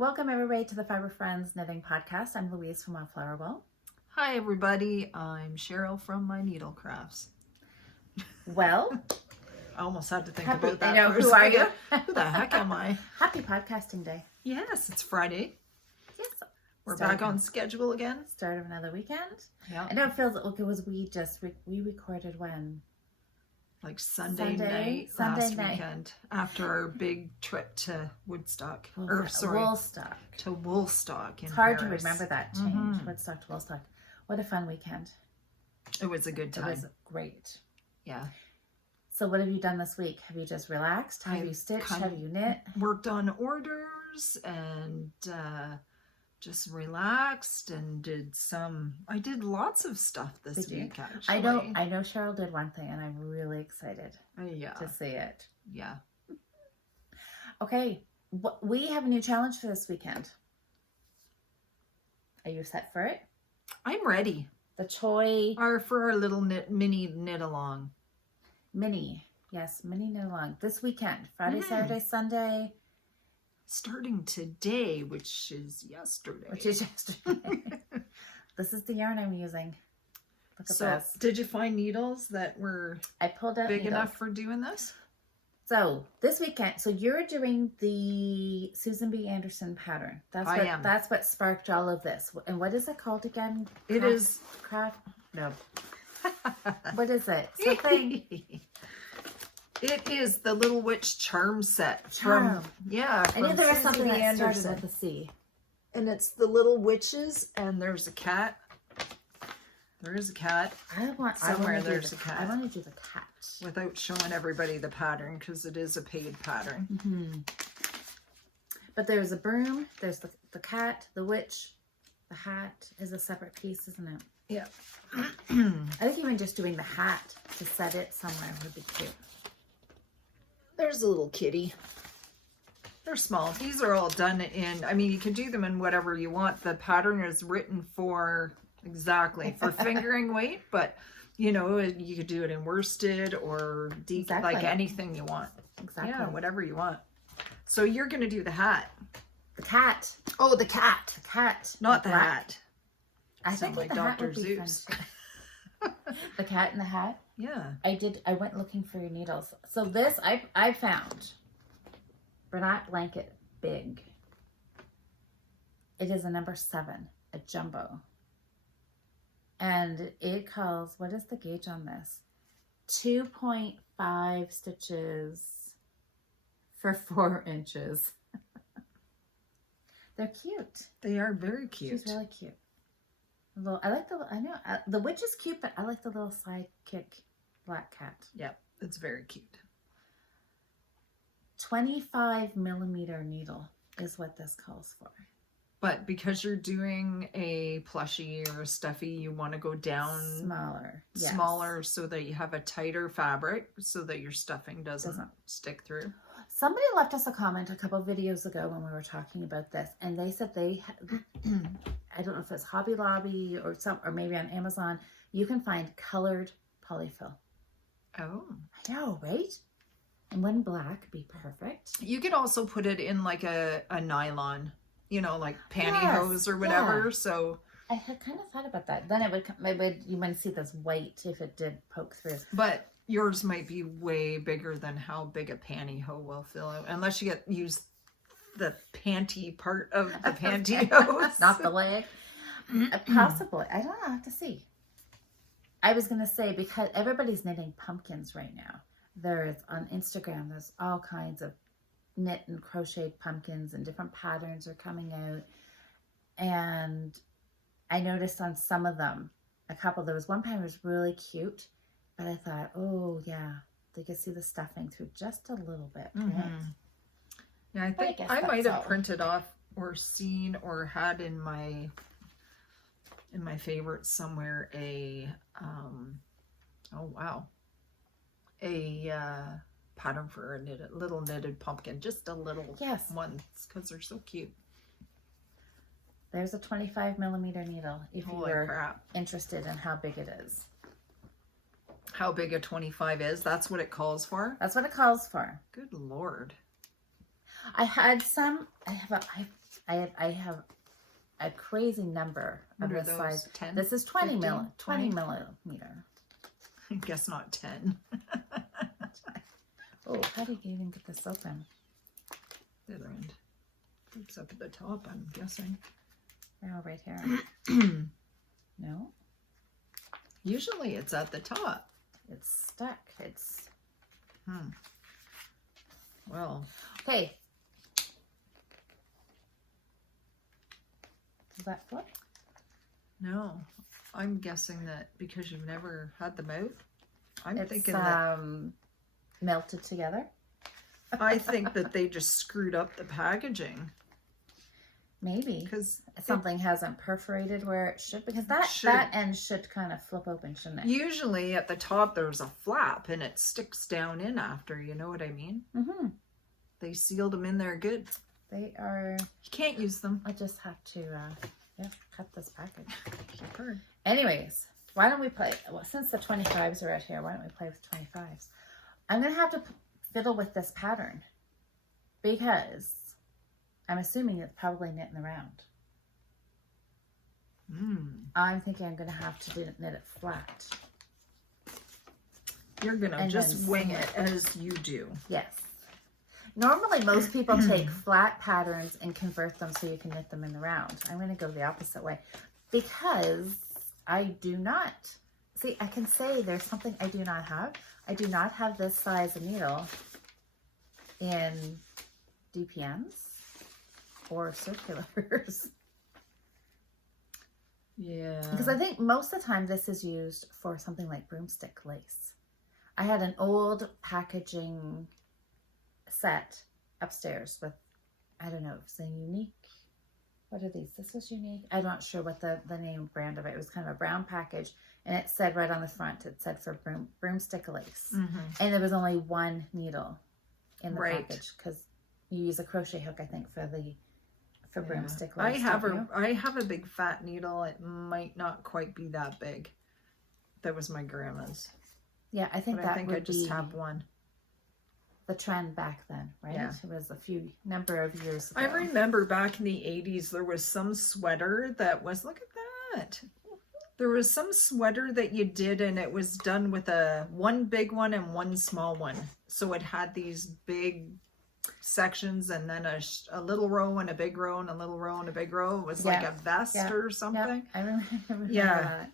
Welcome everybody to the Fibre Friends Knitting Podcast. I'm Louise from Wildflower Well. Hi everybody, I'm Cheryl from My Needle Crafts. Well, I almost had to think about that. I know, for a who are you? second. Who the heck am I? Happy podcasting day. Yes, it's Friday. Yes. We're back on schedule again. Start of another weekend. Yeah. I know it feels like it was we recorded when? Like Sunday night last weekend after our big trip to Woodstock. Woolstock. To Woolstock in It's hard Paris. to remember that change. Woodstock to Woolstock. What a fun weekend. It was a good time. It was great. Yeah. So what have you done this week? Have you just relaxed? Have you stitched? Have you knit? Worked on orders and just relaxed and I did lots of stuff this week actually. I know Cheryl did one thing and I'm really excited to see it. Yeah. Okay, we have a new challenge for this weekend. Are you set for it? I'm ready. The toy. For our little mini knit along. Mini knit along. This weekend, Friday, Saturday, Sunday. Starting today, which is yesterday. This is the yarn I'm using. Look at this. Did you find needles that were big enough for doing this? So this weekend, you're doing the Susan B. Anderson pattern. That's what sparked all of this. And what is it called again? No. What is it? Something. It is the Little Witch Charm set. I knew there was something that started Anderson. with a C. And it's the Little Witches, and there's a cat. There is a cat. There's a cat. I want to do the cat. Without showing everybody the pattern, because it is a paid pattern. But there's a broom, there's the cat, the witch, the hat is a separate piece, isn't it? Yeah. I think even just doing the hat to set it somewhere would be cute. There's a little kitty. They're small. These are all done you can do them in whatever you want. The pattern is written for fingering weight, but you could do it in worsted or like anything you want. Exactly. Yeah, whatever you want. So you're going to do the hat. The cat. Oh, the cat. The cat. Not the hat. I think like Dr. Zeus. The cat in the hat? Yeah. I went looking for your needles. So this I found Bernat Blanket Big. It is a number 7, a jumbo. And it calls, what is the gauge on this? 2.5 stitches for 4 inches. They're cute. They are very cute. She's really cute. The witch is cute, but I like the little sidekick black cat. Yep, it's very cute. 25 millimeter needle is what this calls for. But because you're doing a plushie or a stuffy, you want to go down smaller so that you have a tighter fabric so that your stuffing doesn't stick through. Somebody left us a comment a couple of videos ago when we were talking about this, and they said I don't know if it's Hobby Lobby or maybe on Amazon, you can find colored polyfill. Oh. I know, right? And wouldn't black be perfect? You could also put it in like a nylon, like pantyhose or whatever. Yeah. So I had kind of thought about that. Then you might see this white if it did poke through. But yours might be way bigger than how big a pantyhose will fill out, unless you use the panty part of the pantyhose. Not the leg. Possibly. I don't know. I have to see. I was going to say, because everybody's knitting pumpkins right now. There's on Instagram, there's all kinds of knit and crocheted pumpkins and different patterns are coming out. And I noticed on some of them, there was one pattern that was really cute, but I thought, oh yeah, they could see the stuffing through just a little bit. Yeah, I think I might have printed off or seen or had in my favorites somewhere a pattern for a little knitted pumpkin, just a little one, because they're so cute. There's a 25 millimeter needle if you were interested in how big it is. How big a 25 is? That's what it calls for? That's what it calls for. Good Lord. I had some. I have a crazy number of What are this those? size. 10? This is 20 15? 20 millimeter. I guess not 10. Oh, how did you even get this open? The other end. It's up at the top, I'm guessing. Oh, right here. No, Usually it's at the top. it's stuck. It's Well, okay. Does that flip? no. I'm guessing that because you've never had them out. I'm It's thinking that melted together. I think that they just screwed up the packaging Maybe because something hasn't perforated where it should, because that should. that end should kind of flip open, shouldn't it? Usually at the top there's a flap and it sticks down in after. You know what I mean? Mm-hmm. They sealed them in there good. They are. You can't use them. I just have to cut this package. Sure. Anyways, why don't we play? Well, since the 25s are out here, why don't we play with 25s? I'm gonna have to fiddle with this pattern because I'm assuming it's probably knit in the round. I'm thinking I'm gonna have to knit it flat. You're gonna And just then wing seam it as you do. Yes. Normally, most people take flat patterns and convert them so you can knit them in the round. I'm going to go the opposite way because I do not. See, I can say there's something I do not have. I do not have this size of needle in DPMs or circulars. Yeah. Because I think most of the time this is used for something like broomstick lace. I had an old packaging set upstairs with, I don't know, it was a unique, what are these? This was unique. I'm not sure what the name brand of it. It was kind of a brown package and it said right on the front, it said for broomstick lace. And there was only one needle in the package because you use a crochet hook, I think, for broomstick lace. I have a big fat needle. It might not quite be that big. That was my grandma's. Yeah, I think I just have one. The trend back then, right? Yeah. It was a few number of years ago. I remember back in the 80s there was some sweater that was, look at that. There was some sweater that you did and it was done with one big one and one small one. So it had these big sections and then a little row and a big row and a little row and a big row. It was like a vest or something. I remember Yeah. that.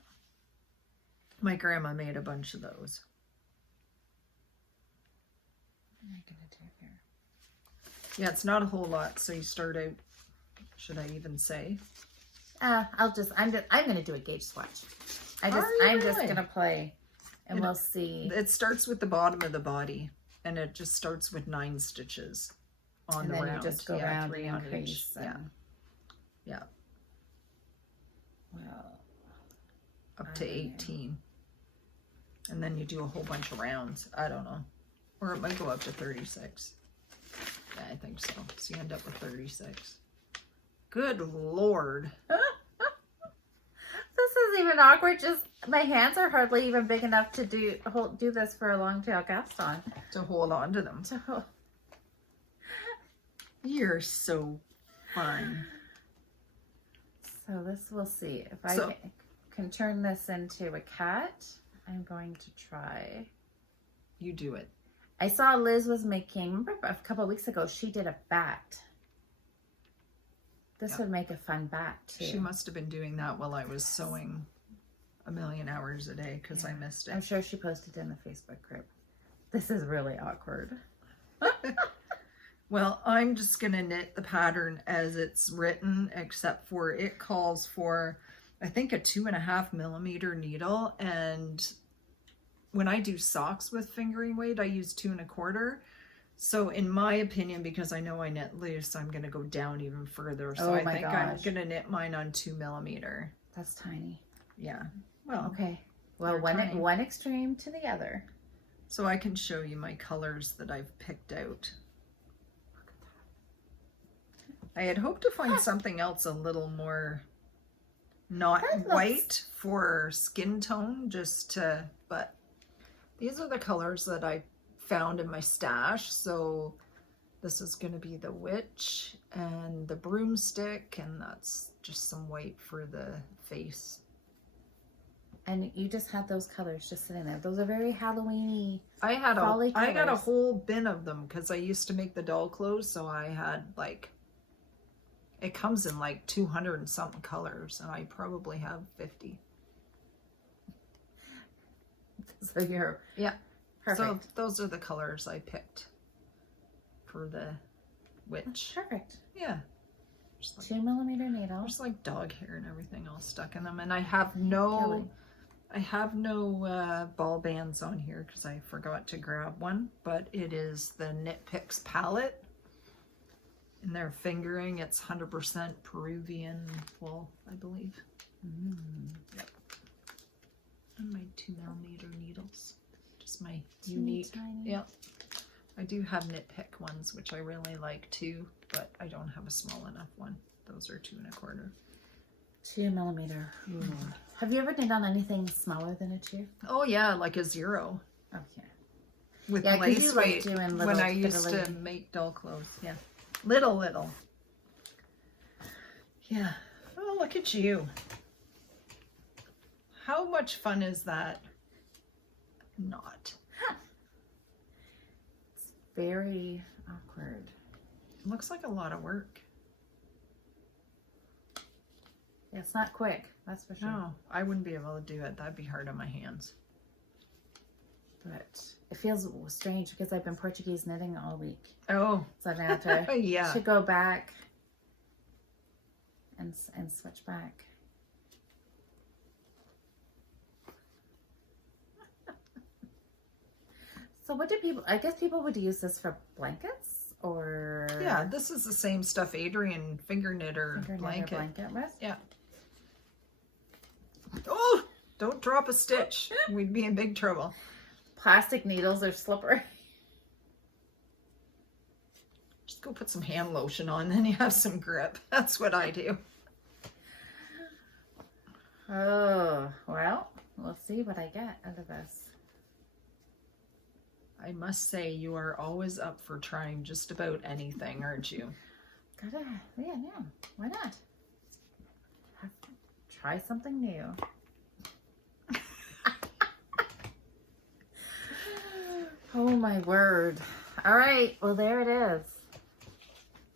My grandma made a bunch of those. What am I gonna do here? Yeah, it's not a whole lot. So you start out, should I even say? I'm gonna do a gauge swatch. I'm just gonna play and we'll see. It starts with the bottom of the body and it just starts with 9 stitches on And the then round. you just go around 3 and on each. increase. Yeah. Well, Up to 18. And then you do a whole bunch of rounds. I don't know. Or it might go up to 36. Yeah, I think so. So you end up with 36. Good Lord. this is even awkward. Just my hands are hardly even big enough to do this for a long tail cast on. To hold on to them. You're so fun. So this, we'll see. If I can turn this into a cat, I'm going to try. You do it. I saw Liz was making, remember a couple of weeks ago, she did a bat. This would make a fun bat too. She must have been doing that while I was sewing a million hours a day because I missed it. I'm sure she posted in the Facebook group. This is really awkward. Well, I'm just going to knit the pattern as it's written, except for it calls for, I think, a 2.5 millimeter needle. And when I do socks with fingering weight, I use 2 1/4. So in my opinion, because I know I knit loose, I'm going to go down even further. So I think I'm going to knit mine on 2 millimeter. That's tiny. Yeah. Well, okay. Well, one extreme to the other. So I can show you my colors that I've picked out. I had hoped to find something else a little more not white for skin tone, but these are the colors that I found in my stash. So This is going to be the witch and the broomstick, and that's just some white for the face. And you just had those colors just sitting there. Those are very Halloween-y. I got a colors. whole bin of them because I used to make the doll clothes, so I had like, it comes in like 200 and something colors, and I probably have 50. So you're perfect. So those are the colors I picked for the witch. That's perfect. Yeah. Just like, 2mm needle. there's like dog hair and everything all stuck in them, and I have no ball bands on here because I forgot to grab one, but it is the Knit Picks palette, and they're fingering. It's 100% Peruvian wool, I believe. Yep. And my 2mm needles, just my unique. Tiny. Yep. I do have Knit Pick ones, which I really like too, but I don't have a small enough one. Those are 2 1/4. 2mm. Have you ever knit on anything smaller than a 2? Oh yeah, like a 0 Okay. with Yeah, 'cause lace you like weight. doing When little I used to fiddly- make doll clothes, yeah, little. Yeah. Oh, look at you. How much fun is that? Not. It's very awkward. It looks like a lot of work. Yeah, it's not quick, that's for sure. No, I wouldn't be able to do it. That'd be hard on my hands. But it feels strange because I've been Portuguese knitting all week. Oh, So I have to, yeah. to go back and switch back. So what do people, I guess people would use this for blankets or? Yeah, this is the same stuff Adrian finger knitter blanket. with? Yeah. Oh, don't drop a stitch. We'd be in big trouble. Plastic needles are slippery. Just go put some hand lotion on, then you have some grip. That's what I do. Oh, well, we'll see what I get out of this. I must say, you are always up for trying just about anything, aren't you? Yeah, why not? Have to try something new. Oh my word. All right, well there it is.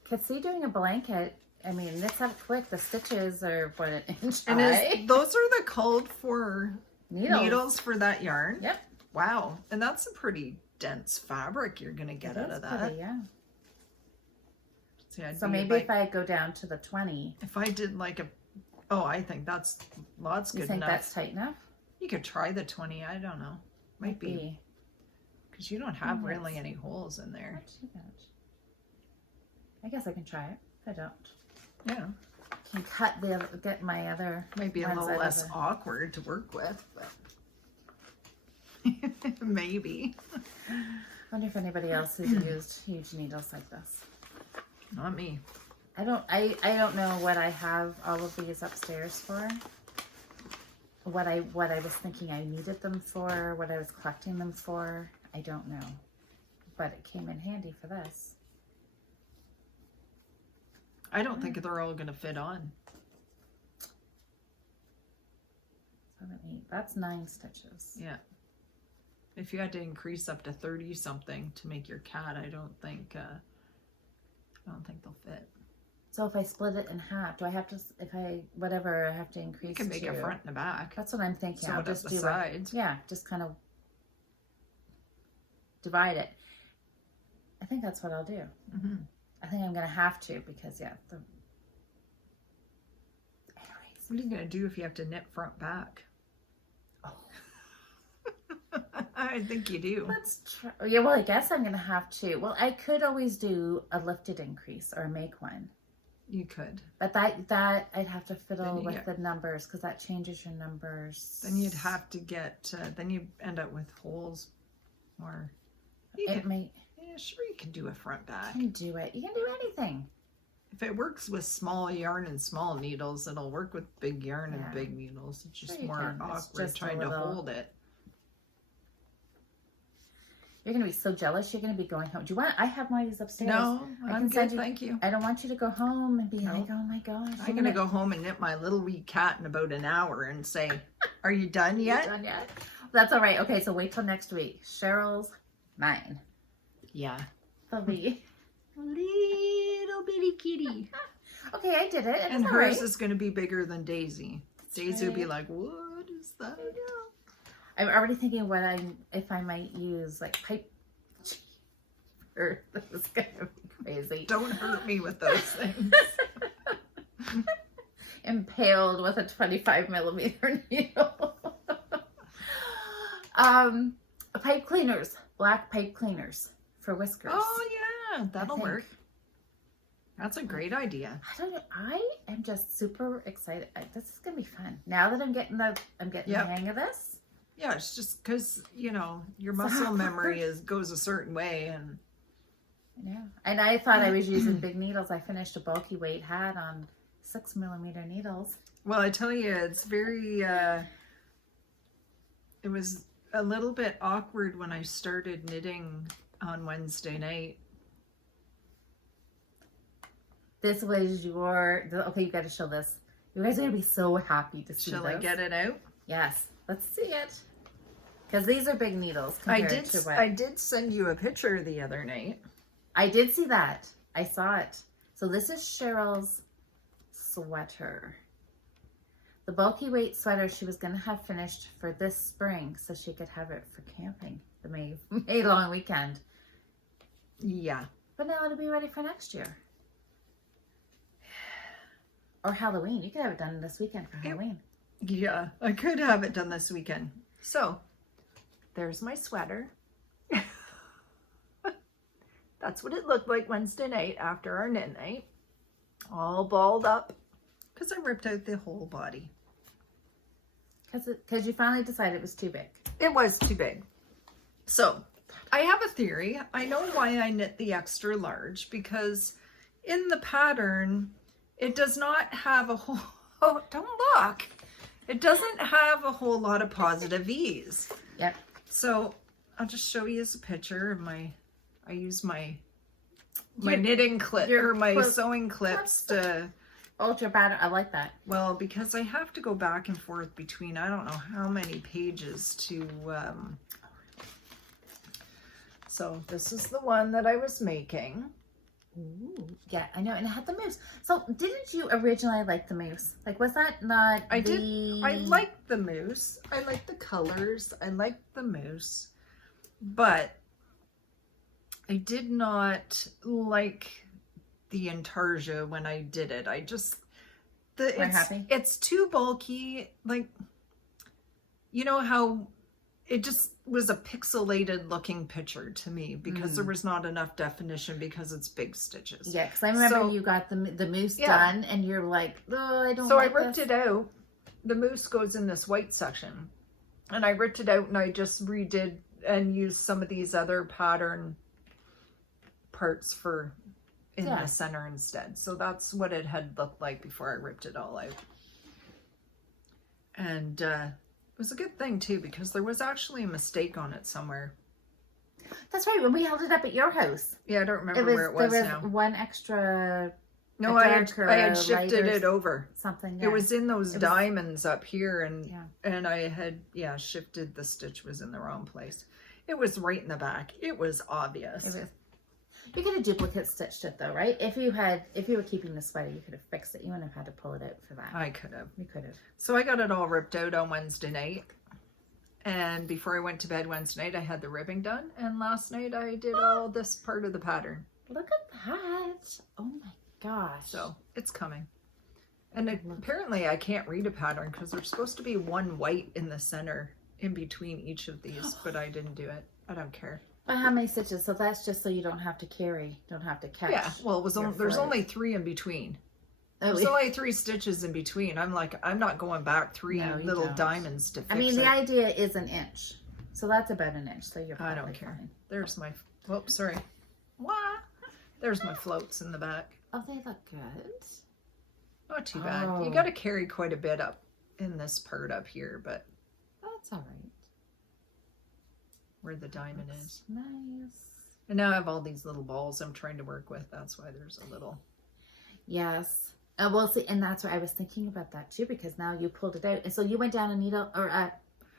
Cause see, doing a blanket, I mean, knits up quick. The stitches are what, an inch And high. those are the called for Needles. for that yarn? Yep. Wow. And that's a pretty dense fabric you're going to get out of that. Pretty, yeah. See, I'd So be maybe like, if I go down to the 20, if I did like I think that's you good think enough. that's tight enough? You could try the 20. I don't know. Might be. Because you don't have really any holes in there. Not too bad. I guess I can try it. I don't. Yeah. Can get my other. Might be a ones little out of less the- awkward to work with, but maybe. I wonder if anybody else has used huge needles like this. Not me. I don't know what I have all of these upstairs for. What I was thinking I needed them for, what I was collecting them for, I don't know. But it came in handy for this. I don't think they're all going to fit on. 7, 8. That's 9 stitches. Yeah. If you had to increase up to 30 something to make your cat, I don't think they'll fit. So if I split it in half, do I have to, whatever I have to increase You can make to, a front and a back. That's what I'm thinking. So I'll it just at the do sides. yeah, just kind of divide it. I think that's what I'll do. Mm-hmm. I think I'm going to have to because, yeah. What are you going to do if you have to knit front back? Oh. I think you do. Let's try. Yeah, well, I guess I'm going to have to. Well, I could always do a lifted increase or make one. You could. But that I'd have to fiddle with get- the numbers because that changes your numbers. Then you'd have to get, then you end up with holes more. Yeah, Sure, you can do a front back. You can do it. You can do anything. If it works with small yarn and small needles, it'll work with big yarn and Yeah. big needles. It's just Sure you more can. It's awkward just a trying to little- hold it. You're going to be so jealous. You're going to be going home. Do you want, I have one of these upstairs. No, I I'm can good, send you, thank you. I don't want you to go home and be No. like, oh my gosh. I'm going to go home and nip my little wee cat in about an hour and say, are you done yet? You done yet? That's all right. Okay, so wait till next week. Cheryl's, mine. Yeah. They'll be. Little bitty kitty. Okay, I did it. And all hers right. is going to be bigger than Daisy. Daisy will be right. like, what is that? I'm already thinking if I might use like pipe. Or this is gonna be crazy. Don't hurt me with those things. Impaled with a 25mm needle. Pipe cleaners, black pipe cleaners for whiskers. Oh yeah, that'll think. work. That's a great idea. I don't know. I am just super excited. This is gonna be fun. Now that I'm getting the hang of this. Yeah, it's just because your muscle memory goes a certain way, and Yeah, and I thought I was using big needles. I finished a bulky weight hat on 6mm needles. well, I tell you, it's very. It was a little bit awkward when I started knitting on Wednesday night. This was okay, you got to show this. You guys are going to be so happy to see Shall this. I get it out? Yes, let's see it. Because these are big needles compared to what... I did send you a picture the other night. I did see that. I saw it. So this is Cheryl's sweater. The bulky weight sweater she was going to have finished for this spring so she could have it for camping, the May long weekend. Yeah. But now it'll be ready for next year. Or Halloween. You could have it done this weekend for Halloween. Yeah, I could have it done this weekend. So, there's my sweater. That's what it looked like Wednesday night after our knit night. All balled up. Because I ripped out the whole body. Because you finally decided it was too big. It was too big. So, I have a theory. I know why I knit the extra large. Because in the pattern, it does not have a whole... Oh, don't look! It doesn't have a whole lot of positive V's. Yep. So, I'll just show you as a picture of I use my knitting clip, or my sewing clips to... Ultra pattern. I like that. Well, because I have to go back and forth between, I don't know how many pages to... So, this is the one that I was making. Ooh, yeah, I know, and it had the moose. So, didn't you originally like the moose? Like, was that not I did. I liked the moose. I liked the colors. I liked the moose. But I did not like the intarsia when I did it. I just... It's too bulky. Like, you know how... It just was a pixelated looking picture to me because there was not enough definition because it's big stitches. Yeah, because I remember you got the moose done and you're like, oh, I don't So like I ripped it out. The moose goes in this white section. And I ripped it out and I just redid and used some of these other pattern parts in the center instead. So that's what it had looked like before I ripped it all out. And it was a good thing too because there was actually a mistake on it somewhere. That's right, when we held it up at your house. Yeah, I don't remember where it was there now. was one extra... No, I had shifted it over. Something. Yeah. It was in those diamonds up here, and I had shifted the stitch was in the wrong place. It was right in the back. It was obvious. You could have duplicate stitched it though, right? If you were keeping the sweater, you could have fixed it. You wouldn't have had to pull it out for that. I could have. You could have. So I got it all ripped out on Wednesday night. And before I went to bed Wednesday night, I had the ribbing done. And last night I did all this part of the pattern. Look at that. Oh my gosh. So it's coming. And apparently I can't read a pattern because there's supposed to be one white in the center in between each of these, but I didn't do it. I don't care. But how many stitches? So that's just so you don't have to catch. Yeah, well, it was there's only 3 in between. There's only 3 stitches in between. I'm like, I'm not going back 3 little diamonds to fix it. I mean, the idea is an inch. So that's about an inch. So you're probably I don't care. fine. There's my, whoops, sorry. What? There's my floats in the back. Oh, they look good. Not too bad. You got to carry quite a bit up in this part up here, but that's all right. where the diamond is. Nice. And now I have all these little balls I'm trying to work with. That's why there's a little. Yes. Well, see, and that's why I was thinking about that too, because now you pulled it out. And so you went down a needle or a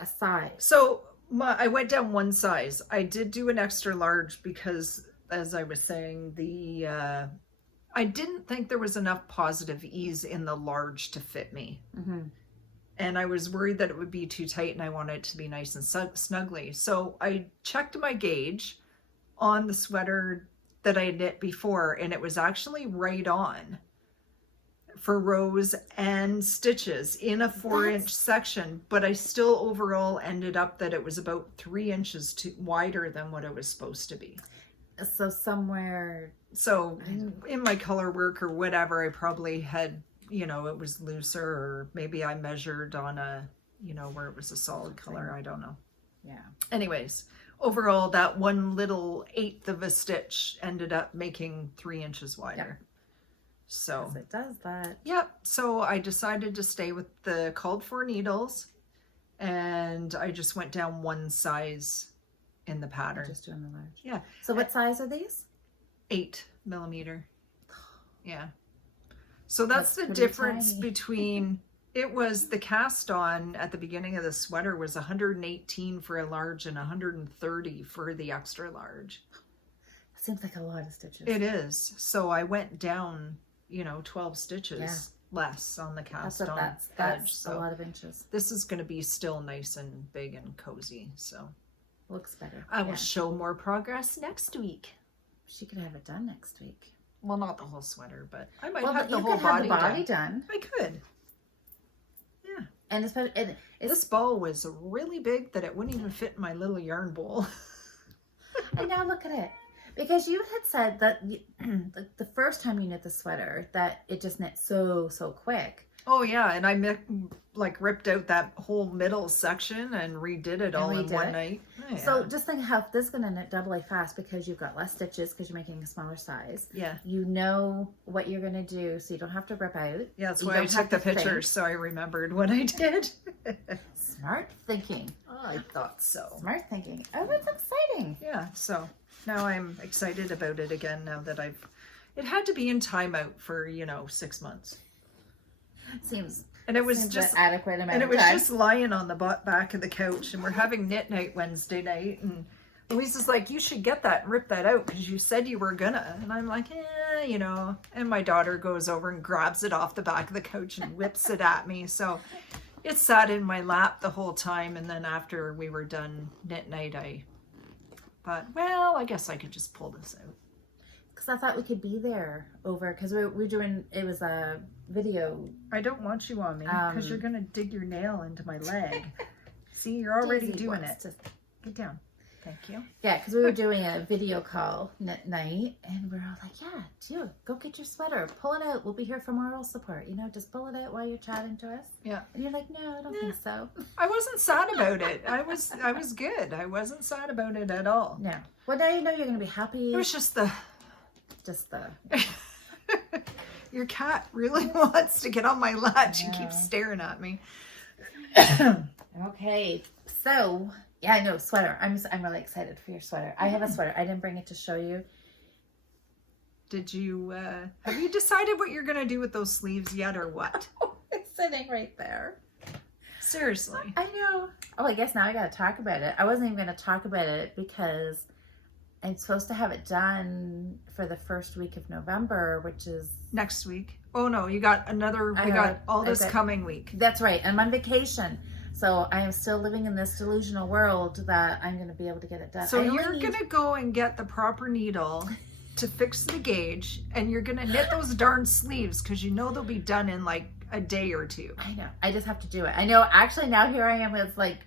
size. So I went down one size. I did do an extra large because, as I was saying, I didn't think there was enough positive ease in the large to fit me. Mm-hmm. And I was worried that it would be too tight and I wanted it to be nice and snuggly. So I checked my gauge on the sweater that I had knit before, and it was actually right on for rows and stitches in a 4-inch section, but I still overall ended up that it was about 3 inches wider than what it was supposed to be. So somewhere. So in my color work or whatever, I probably had, you know, it was looser, or maybe I measured on a, you know, where it was a solid color. I don't know. Yeah. Anyways, overall, that one little 1/8 of a stitch ended up making 3 inches wider. Yep. So Yes, it does that. yep. So I decided to stay with the called for needles, and I just went down one size in the pattern. Just doing the large. Yeah. So what size are these? 8 millimeter. Yeah. So that's the pretty difference tiny. between, it was the cast on at the beginning of the sweater was 118 for a large and 130 for the extra large. Seems like a lot of stitches. It is. So I went down, you know, 12 stitches less on the cast on edge. That's So a lot of inches. this is going to be still nice and big and cozy. So Looks better. I will show more progress next week. She could have it done next week. Well, not the whole sweater, but I might Well, have the you whole could have body, the body done. I could. Yeah. And it's This ball was really big that it wouldn't even fit in my little yarn bowl. and now look at it. Because you had said that the first time you knit the sweater that it just knit so quick. Oh yeah, and I ripped out that whole middle section and redid it all in one night. Oh, yeah. So just think how this is going to knit doubly fast because you've got less stitches because you're making a smaller size. Yeah. You know what you're going to do, so you don't have to rip out. Yeah, that's why I took the pictures so I remembered what I did. Smart thinking. I thought so. Smart thinking. Oh, that's exciting. Yeah, so now I'm excited about it again now that it had to be in timeout for, 6 months. Seems And it was just an adequate amount and it of was time. just lying on the back of the couch, and we're having knit night Wednesday night, and Louise is like, you should get that and rip that out because you said you were gonna. And I'm like, and my daughter goes over and grabs it off the back of the couch and whips it at me. So it sat in my lap the whole time, and then after we were done knit night, I thought, well, I guess I could just pull this out. Because I thought we could be there over, because we're doing, it was a video. I don't want you on me because you're going to dig your nail into my leg. See, you're already Daisy doing wants it. Get down. Thank you. Yeah, because we were doing a video call at night, and we were all like, yeah, do it. Go get your sweater. Pull it out. We'll be here for moral support. Just pull it out while you're chatting to us. Yeah. And you're like, no, I don't think so. I wasn't sad about it. I was good. I wasn't sad about it at all. No. Well, now you know you're going to be happy. It was just the... Your cat really wants to get on my lap. She keeps staring at me. Okay. So, yeah, I know, sweater. I'm really excited for your sweater. I have a sweater. I didn't bring it to show you. Did you, have you decided what you're going to do with those sleeves yet or what? It's sitting right there. Seriously. I know. Oh, I guess now I got to talk about it. I wasn't even going to talk about it because I'm supposed to have it done for the first week of November, which is... Next week. Oh, no, we got all this coming week. That's right. I'm on vacation. So I am still living in this delusional world that I'm going to be able to get it done. So you're going to go and get the proper needle to fix the gauge, and you're going to knit those darn sleeves because they'll be done in like a day or two. I know. I just have to do it. I know. Actually, now here I am with like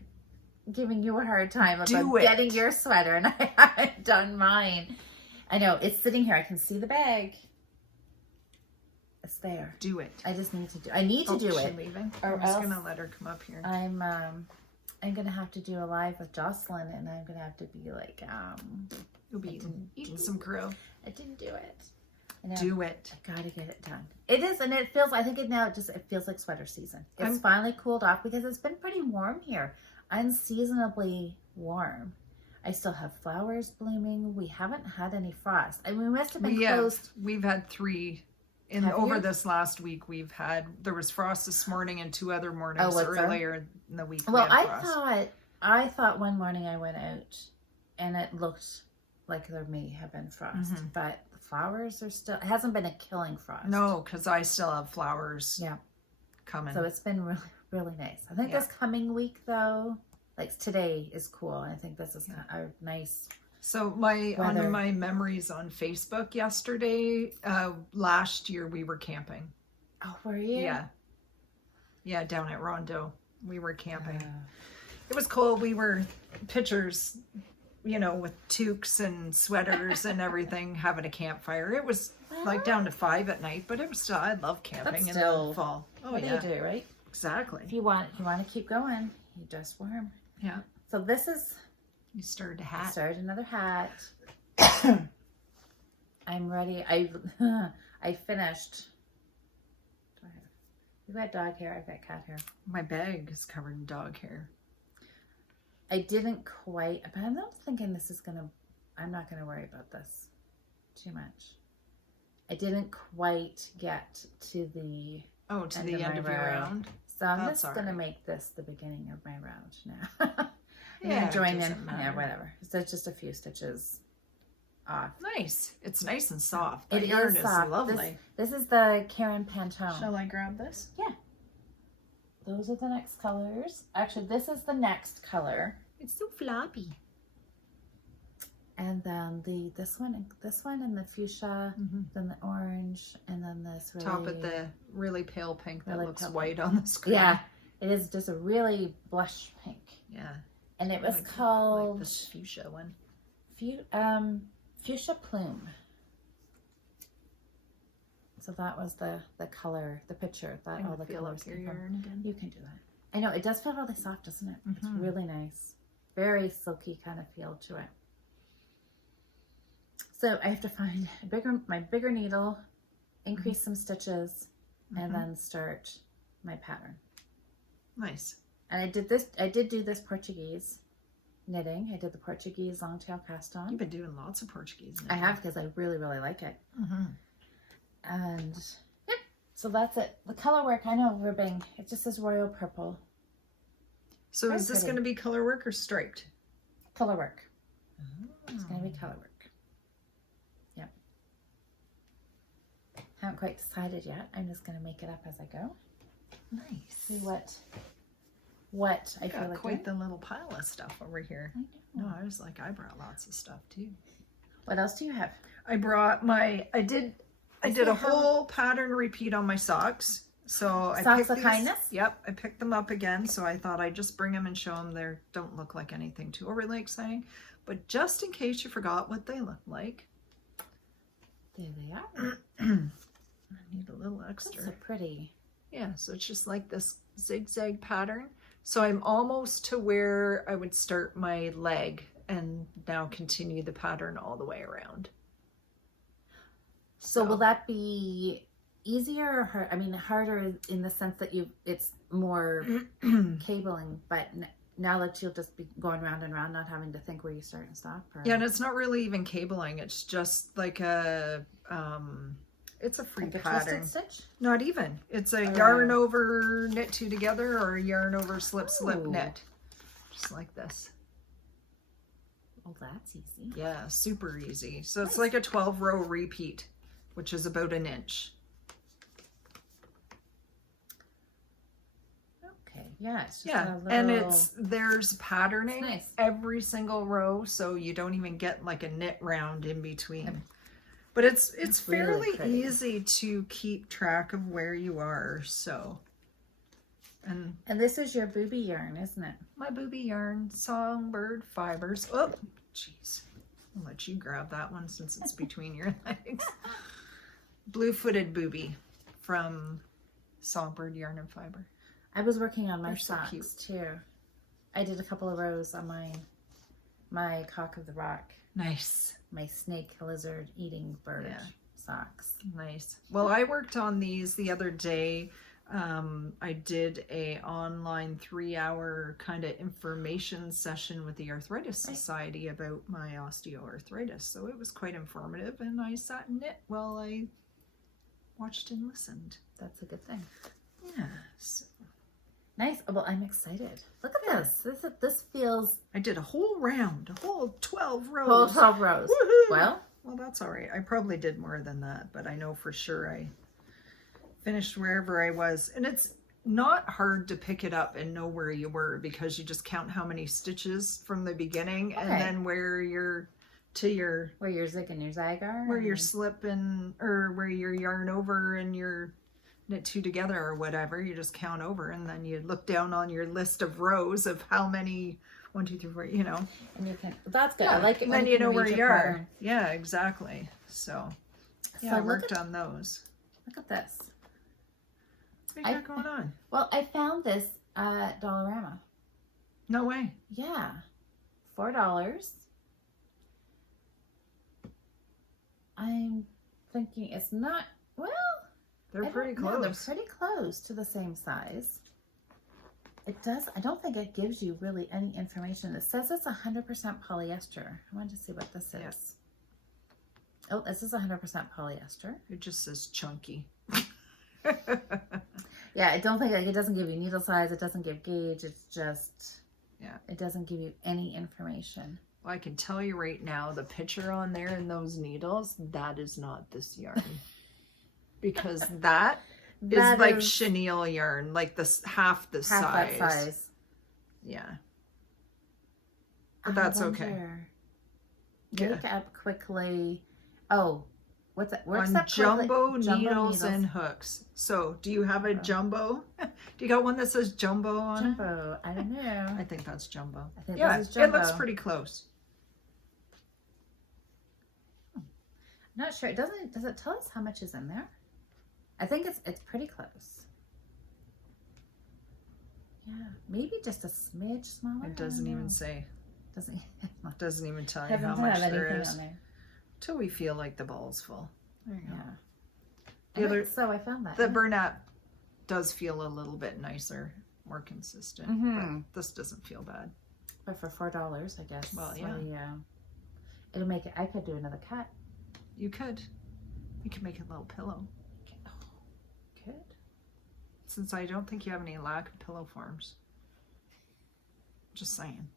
giving you a hard time about getting your sweater, and I haven't done mine. I know. It's sitting here. I can see the bag. It's there. Do it. I just need to do. I need to do it. Leaving? Or I'm just else gonna let her come up here. I'm gonna have to do a live with Jocelyn, and I'm gonna have to be like You'll be eating some crow. I didn't do it. Do it. I gotta get it done. It is, and it feels. I think it feels like sweater season. It's finally cooled off because it's been pretty warm here, unseasonably warm. I still have flowers blooming. We haven't had any frost. I mean, we must have been We closed. We've had 3 Have over you? this last week. There was frost this morning and 2 other mornings was there? earlier in the week. Well, we had frost. I thought one morning I went out and it looked like there may have been frost, but the flowers are still, it hasn't been a killing frost. No, because I still have flowers coming. So it's been really, really nice. I think this coming week though, like today is cool. I think this is a nice. So one of my memories on Facebook yesterday, last year we were camping. Oh, were you? Yeah. Yeah, down at Rondo. We were camping. It was cold. We were pictures, with toques and sweaters and everything, having a campfire. It was like down to 5 at night, but it was still, I love camping in the fall. Oh, what do you do, right? Exactly. If you want to keep going, you just warm. Yeah. So this is. You stirred a hat. Started another hat. I'm ready. I finished. You've got dog hair. I've got cat hair. My bag is covered in dog hair. I didn't quite, but I'm not thinking this is gonna. I'm not gonna worry about this too much. I didn't quite get to the. Oh, to the end of your round. So I'm just gonna make this the beginning of my round now. Yeah, join in. Yeah, whatever. So it's just a few stitches off. Nice. It's nice and soft. It The yarn is soft. is lovely. This is the Karen Pantone. Shall I grab this? Yeah. Those are the next colors. Actually, this is the next color. It's so floppy. And then this one, and the fuchsia, then the orange, and then this really top of the really pale pink that really looks pale white on the screen. Yeah, it is just a really blush pink. Yeah. And it was like called this fuchsia one. Fuchsia Plume. So that was the color, the picture that all the colors your came from. yarn again. You can do that. I know, it does feel really soft, doesn't it? It's really nice. Very silky kind of feel to it. So I have to find my bigger needle, increase some stitches, and then start my pattern. Nice. And I did do this Portuguese knitting. I did the Portuguese long tail cast on. You've been doing lots of Portuguese knitting. I have, because I really, really like it. And yep, so that's it. The color work, I know, ribbing, it just says royal purple. So Very is this pretty. going to be color work or striped? Color work. It's going to be color work. Yep. Haven't quite decided yet. I'm just going to make it up as I go. Nice. See what I feel Got like quite doing. the little pile of stuff over here. I know. No, I was like, I brought lots of stuff too. What else do you have? I brought I did a whole pattern repeat on my socks. So I Socks picked of these. Kindness? Yep, I picked them up again. So I thought I'd just bring them and show them. They don't look like anything too overly exciting, but just in case you forgot what they look like, There they are. I need a little extra. That's so pretty. Yeah, so it's just like this zigzag pattern. So I'm almost to where I would start my leg and now continue the pattern all the way around. So will that be easier or hard? I mean, harder in the sense that it's more cabling, but now that you'll just be going round and round, not having to think where you start and stop. Or... Yeah, and it's not really even cabling. It's just like a, it's a free like a pattern. twisted stitch? Not even. It's a yarn over knit two together or a yarn over slip Ooh. knit. Just like this. Oh, that's easy. Yeah, super easy. So it's like a 12 row repeat, which is about an inch. Okay, yeah. It's just Yeah, a little... and there's patterning It's nice. every single row, so you don't even get like a knit round in between. But it's really fairly pretty. easy to keep track of where you are. So, and this is your booby yarn, isn't it? my booby yarn, Songbird Fibers. Oh, jeez. I'll let you grab that one since it's between your legs. Blue-footed booby from Songbird Yarn and Fiber. I was working on my They're so socks cute. too. I did a couple of rows on mine. My Cock of the Rock, Nice. my snake lizard eating bird socks. Nice. Well, I worked on these the other day. I did a online 3-hour kind of information session with the Arthritis Society about my osteoarthritis. So it was quite informative, and I sat and knit while I watched and listened. That's a good thing. Yeah. So Nice. Well, I'm excited. Look at this. This feels I did a whole round, a whole 12 rows. whole 12 rows. Woohoo! Well, That's all right. I probably did more than that, but I know for sure I finished wherever I was. And it's not hard to pick it up and know where you were, because you just count how many stitches from the beginning and then where you're to your where your zig and your zag are, where you're slipping, or where your yarn over and your knit two together or whatever. You just count over, and then you look down on your list of rows of how many, 1, 2, 3, 4, you know. And you can, that's good. I like it. And then when you know can where read you your are. pattern. Yeah, exactly. So yeah, I worked on those. Look at this. What do you got going on? Well, I found this at Dollarama. No way. Yeah. $4. I'm thinking it's not, well, They're pretty no, they're close. pretty close to the same size. It does, I don't think it gives you really any information. It says it's 100% polyester. I wanted to see what this is. Yeah. Oh, this is 100% polyester. It just says chunky. Yeah, I don't think, like, it doesn't give you needle size. It doesn't give gauge. It's just, Yeah. it doesn't give you any information. Well, I can tell you right now, the picture on there and those needles, that is not this yarn. Because that is like chenille yarn, like this half the size. That size. Yeah. But that's okay. Look up quickly. Oh, what's that? Where's On that jumbo needles and hooks. So, do you have a jumbo? Do you got one that says jumbo on it? Jumbo. I don't know. I think that's jumbo. I think Yeah, this is jumbo. it looks pretty close. I'm not sure. It doesn't. Does it tell us how much is in there? I think it's pretty close. Yeah, maybe just a smidge smaller. It doesn't even say. Doesn't. It doesn't even tell you Doesn't how much have there anything is. on there. Till we feel like the ball's full. There you go. Yeah. The other, so I found that. the Bernat does feel a little bit nicer, more consistent. Mm-hmm. But this doesn't feel bad. But for $4, I guess. Well, so, yeah. yeah. It'll make it. I could do another cut. You could. You could make a little pillow. Good. Since I don't think you have any lack of pillow forms. Just saying.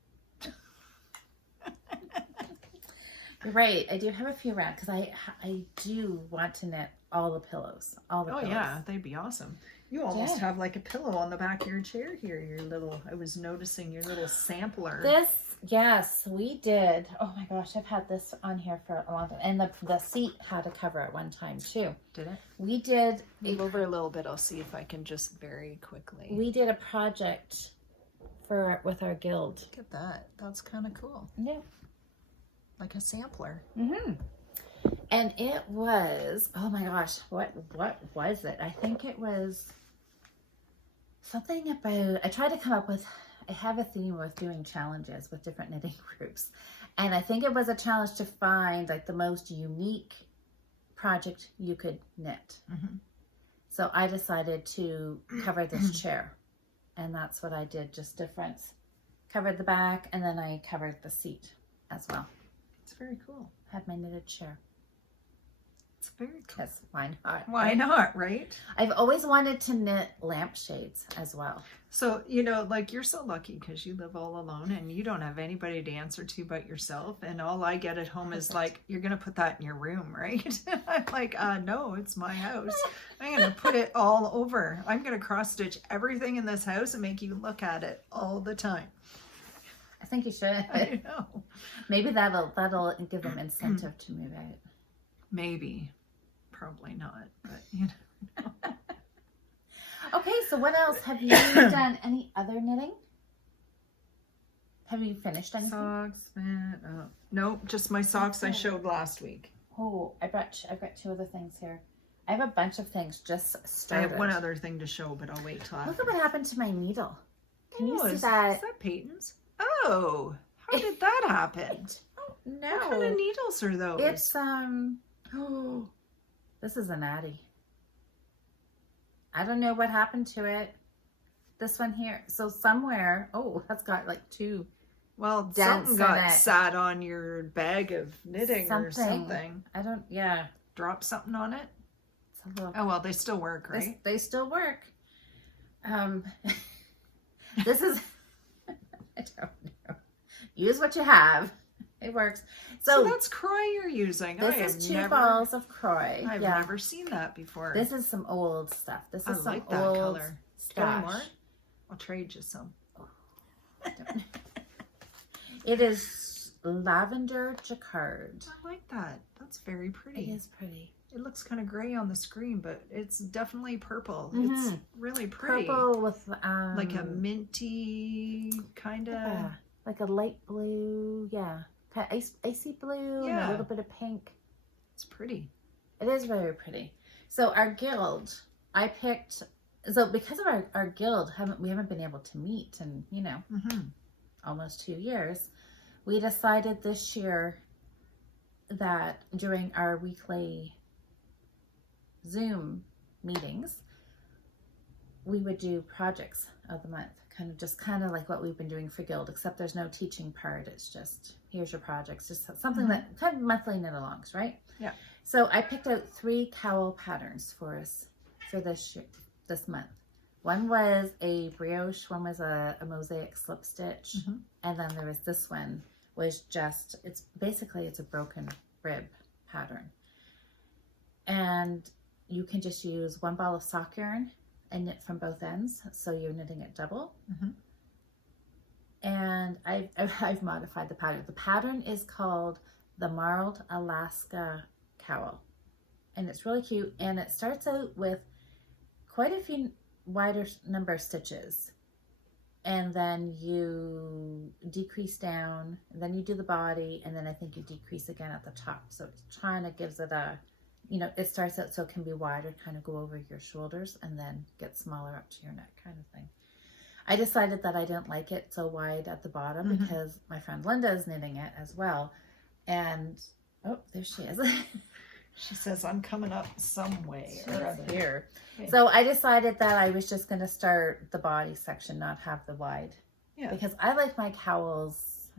You're right. I do have a few around because I do want to knit all the pillows. All the pillows. Yeah, they'd be awesome. You almost have like a pillow on the back of your chair here. Your little, I was noticing your little sampler. This, yes, we did. Oh my gosh, I've had this on here for a long time. And the seat had a cover at one time too. Did it? We did. Move over a little bit. I'll see if I can just very quickly. We did a project with our guild. Look at that. That's kind of cool. Yeah. Like a sampler. Mm-hmm. And it was, oh my gosh, what was it? I think it was something about, I tried to come up with, I have a theme with doing challenges with different knitting groups. And I think it was a challenge to find like the most unique project you could knit. Mm-hmm. So I decided to cover this chair. And that's what I did, just different. Covered the back and then I covered the seat as well. It's very cool. Had my knitted chair. It's very cool. Yes, why not? Why not, right? I've always wanted to knit lampshades as well. So, you know, like you're so lucky because you live all alone and you don't have anybody to answer to but yourself. And all I get at home is like, you're going to put that in your room, right? I'm like, no, it's my house. I'm going to put it all over. I'm going to cross stitch everything in this house and make you look at it all the time. I think you should. I know. Maybe that'll give them incentive to move out. Maybe. Probably not, but you know. Okay, so what else? Have you done any other knitting? Have you finished anything? Socks, nope, just my socks I showed last week. Oh, I've got 2 other things here. I have a bunch of things just started. I have one other thing to show, but I'll wait till after. Look at what happened to my needle. Can you see Is that? that Peyton's? Oh, how did that happen? No. What kind of needles are those? It's, oh, this is a natty. I don't know what happened to it. This one here. So somewhere, oh, that's got like 2 Well, dents something in got it. sat on your bag of knitting or something. I don't, yeah. Drop something on it? It's a little, Oh, well, they still work, right? they still work. This is, I don't know. Use what you have. It works. So that's croy you're using. This is 2 balls of croy. I've never seen that before. This is some old stuff. This is I some like that old color. stash. More? I'll trade you some. It is lavender jacquard. I like that. That's very pretty. It is pretty. It looks kind of gray on the screen, but it's definitely purple. Mm-hmm. It's really pretty. Purple with like a minty kind of. Yeah, like a light blue. Yeah, kind of icy blue and a little bit of pink. It's pretty. It is very pretty. So our guild, I picked. So because of our guild, we haven't been able to meet in almost 2 years. We decided this year that during our weekly Zoom meetings, we would do projects of the month, kind of like what we've been doing for Guild, except there's no teaching part. It's just, here's your projects, just something that kind of monthly knit alongs, right? Yeah. So I picked out 3 cowl patterns for us for this month. One was a brioche, one was a mosaic slip stitch, and then there was this one, was just, it's a broken rib pattern. And you can just use 1 ball of sock yarn and knit from both ends, so you're knitting it double. And I've modified the pattern. The pattern is called the Marled Alaska Cowl, and it's really cute. And it starts out with quite a few wider number of stitches, and then you decrease down, and then you do the body, and then I think you decrease again at the top. So it kind of gives it a, it starts out so it can be wider, kind of go over your shoulders, and then get smaller up to your neck kind of thing. I decided that I didn't like it so wide at the bottom because my friend Linda is knitting it as well. And, oh, there she is. She says, I'm coming up some way or other. Here. Okay. So I decided that I was just going to start the body section, not have the wide. Yeah. Because I like my cowls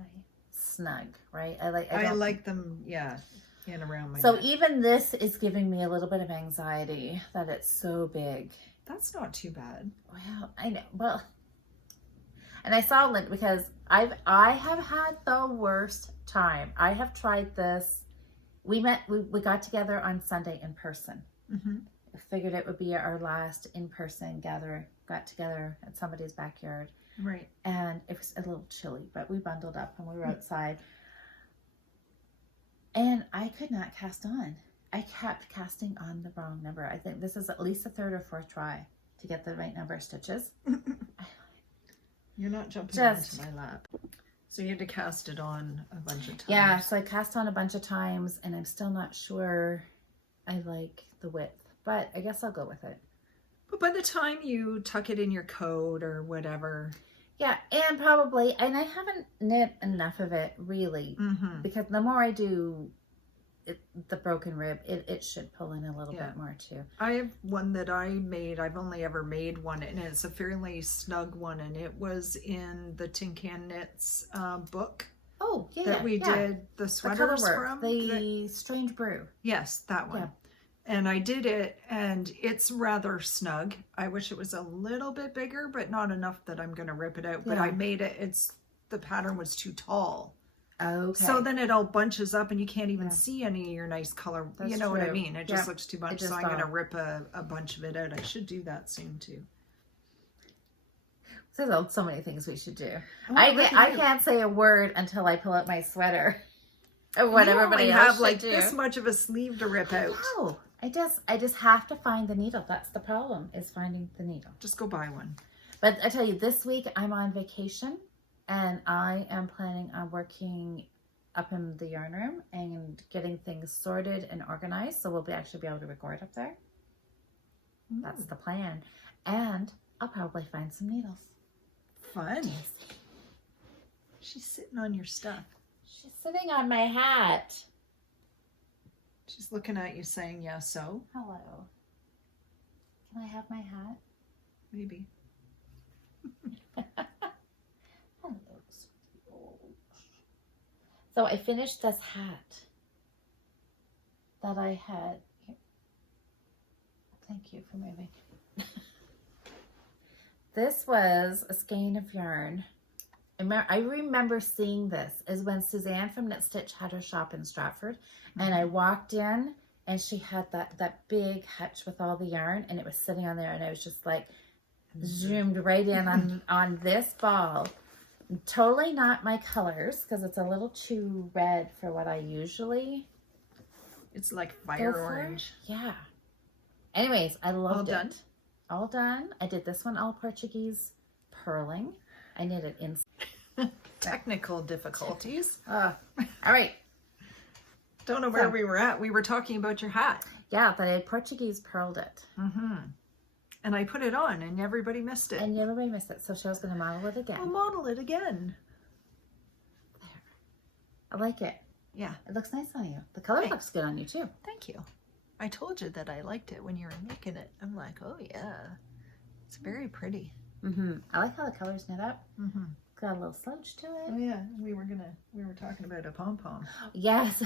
snug, right? I like them, in around my So neck. even this is giving me a little bit of anxiety that it's so big. That's not too bad. Well, I know. Well, and I saw Linda because I have had the worst time. I have tried this. We got together on Sunday in person. I figured it would be our last in-person got together at somebody's backyard. Right. And it was a little chilly, but we bundled up and we were outside. And I could not cast on. I kept casting on the wrong number. I think this is at least the 3rd or 4th try to get the right number of stitches. You're not jumping into my lap. So you had to cast it on a bunch of times. Yeah, so I cast on a bunch of times, and I'm still not sure I like the width, but I guess I'll go with it. But by the time you tuck it in your coat or whatever. Yeah, and I haven't knit enough of it really, because the more I do the broken rib, it should pull in a little bit more too. I have one that I made. I've only ever made one, and it's a fairly snug one, and it was in the Tin Can Knits book. Oh, yeah. That we did the sweaters from. The Strange Brew. Yes, that one. Yeah. And I did it, and it's rather snug. I wish it was a little bit bigger, but not enough that I'm going to rip it out. But I made it. The pattern was too tall. Okay. So then it all bunches up, and you can't even see any of your nice color. That's you know what I true. mean? It just looks too much. So I'm going to all. rip a bunch of it out. I should do that soon too. There's so many things we should do. Oh, I can't say a word until I pull out my sweater. Or what everybody else have like do. this much of a sleeve to rip out. No, I just have to find the needle. That's the problem, is finding the needle. Just go buy one. But I tell you, this week I'm on vacation, and I am planning on working up in the yarn room and getting things sorted and organized, so we'll actually be able to record up there. That's the plan. And I'll probably find some needles. Fun. She's sitting on your stuff. She's sitting on my hat. She's looking at you saying, yeah, so? Hello. Can I have my hat? Maybe. Hello, sweetie. So I finished this hat that I had. Here. Thank you for moving. This was a skein of yarn. I remember seeing this is when Suzanne from Knit Stitch had her shop in Stratford, and I walked in and she had that big hutch with all the yarn, and it was sitting on there, and I was just like zoomed right in on this ball. Totally not my colors because it's a little too red for what I usually. It's like fire orange. Yeah. Anyways, I loved it. All done? All done. I did this one all Portuguese purling. I knitted in. Technical difficulties. All right. Don't know where we were at. We were talking about your hat. Yeah, but I Portuguese purled it. And I put it on and everybody missed it. And everybody missed it. So Cheryl's going to model it again. I'll model it again. There. I like it. Yeah. It looks nice on you. The color looks good on you too. Thank you. I told you that I liked it when you were making it. I'm like, oh yeah. It's very pretty. I like how the colors knit up. Got a little sludge to it. Oh yeah. We were talking about a pom-pom. Yes.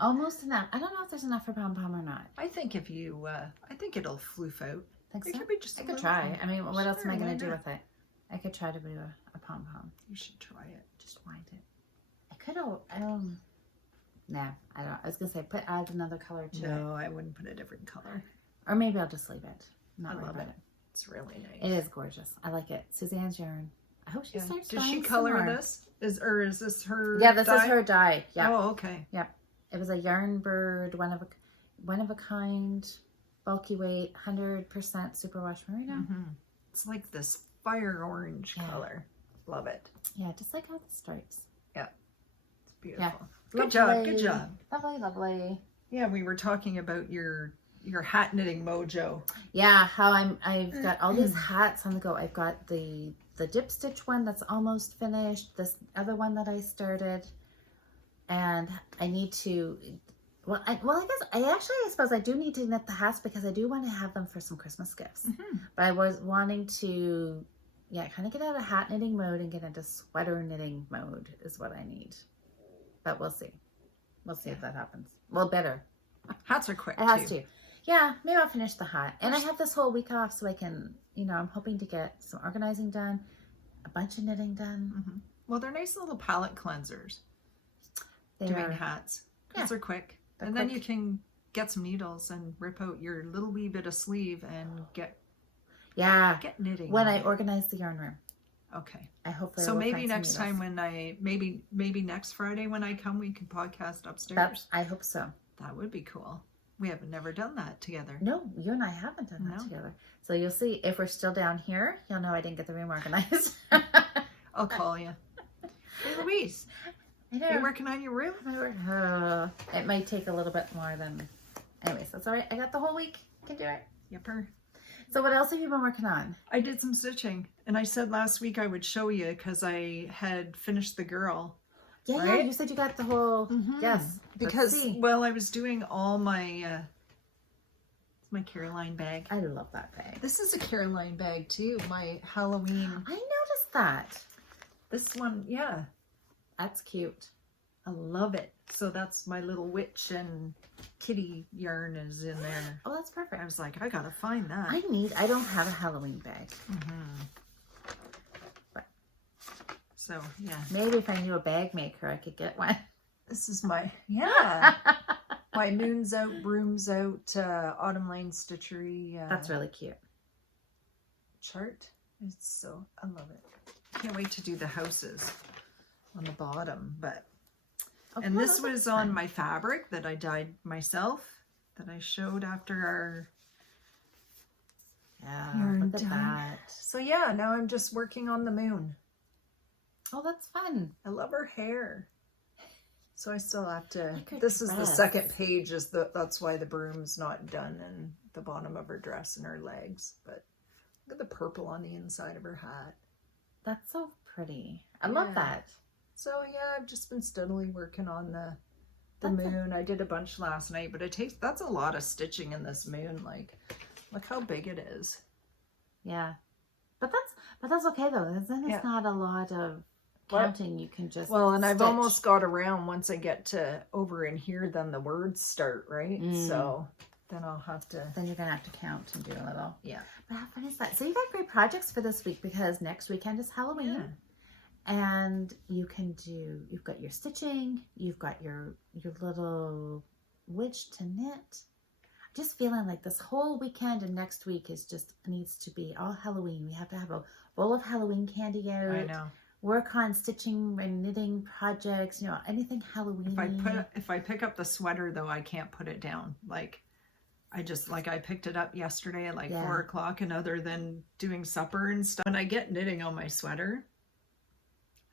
Almost enough. I don't know if there's enough for pom-pom or not. I think if you, I think it'll floof out. Think It so? could be just I a could little try. thing. I mean, what else am I Sure, going to why do not? with it? I could try to do a pom-pom. You should try it. Just wind it. I could nah, I don't. I was gonna say add another color to it, No, I wouldn't put a different color. or maybe I'll just leave it. Not I worry love about it. It's really it. nice. It is gorgeous. I like it. Suzanne's yarn. I hope she starts. Did she buying color some more. this? Is this her? Yeah, this dye? is her dye. Yeah. Oh, okay. It was a yarn bird, one of a kind, bulky weight, 100% superwash merino. It's like this fire orange color. Love it. Yeah, just like all the stripes. It's beautiful. Yeah. Good job. Lovely. Good job. Lovely, lovely. Yeah, we were talking about your hat knitting mojo. Yeah, how I've got all these hats on the go. I've got the dip stitch one that's almost finished. This other one that I started, and I need to. I suppose I do need to knit the hats because I do want to have them for some Christmas gifts. But I was wanting to, kind of get out of hat knitting mode and get into sweater knitting mode is what I need. But we'll see. We'll see if that happens. Well, better. Hats are quick. It has to. Yeah, maybe I'll finish the hat. And I have this whole week off so I can, I'm hoping to get some organizing done, a bunch of knitting done. Well, they're nice little palette cleansers. They Doing are, hats. Because they're quick. They're and then quick. you can get some needles and rip out your little wee bit of sleeve and get knitting. when I organize the yarn room. Okay. I hopefully So will maybe find some next time needles. when maybe next Friday when I come, we can podcast upstairs. I hope so. That would be cool. We have never done that together. No, you and I haven't done that No. together. So you'll see if we're still down here, you'll know I didn't get the room organized. I'll call you. Hey, Louise, I know. you working on your room? It might take a little bit more than. Anyways, that's all right. I got the whole week. Can do it. Yepper. So what else have you been working on? I did some stitching, and I said last week I would show you because I had finished the girl. Yeah, Right? you said you got the whole. Yes, let's Because see. I was doing all my my Caroline bag. I love that bag. This is a Caroline bag too. My Halloween. I noticed that. This one, yeah, That's cute. I love it. So that's my little witch and kitty yarn is in there. Oh, that's perfect. I was like, I gotta find that. I don't have a Halloween bag. So yeah, Maybe if I knew a bag maker, I could get one. this is my my Moons Out, Brooms Out, Autumn Lane Stitchery. That's really cute. Chart. I love it. Can't wait to do the houses on the bottom. But and this was on my fabric that I dyed myself that I showed after our Yeah, look at that. So yeah, now I'm just working on the moon. Oh, that's fun. I love her hair. So I still have to. Like her This is the dress. second page. That's why the broom's not done, and the bottom of her dress and her legs. But look at the purple on the inside of her hat. That's so pretty. I love Yeah. that. So yeah, I've just been steadily working on the the moon. I did a bunch last night, but that's a lot of stitching in this moon. Like, look how big it is. Yeah. But that's okay though. Then it's not a lot of counting. You can just and I've stitch. almost got around. Once I get to over in here, then the words start, right? So then I'll have to. Then you're gonna have to count and do a little. Yeah. But how fun is that? So you got great projects for this week because next weekend is Halloween. Yeah. And you've got your stitching, you've got your little widge to knit. Just feeling like this whole weekend and next week needs to be all Halloween. We have to have a bowl of Halloween candy out. I know. Work on stitching and knitting projects, anything Halloween. If I pick up the sweater though, I can't put it down. Like, I picked it up yesterday at 4 o'clock, and other than doing supper and stuff, when I get knitting on my sweater,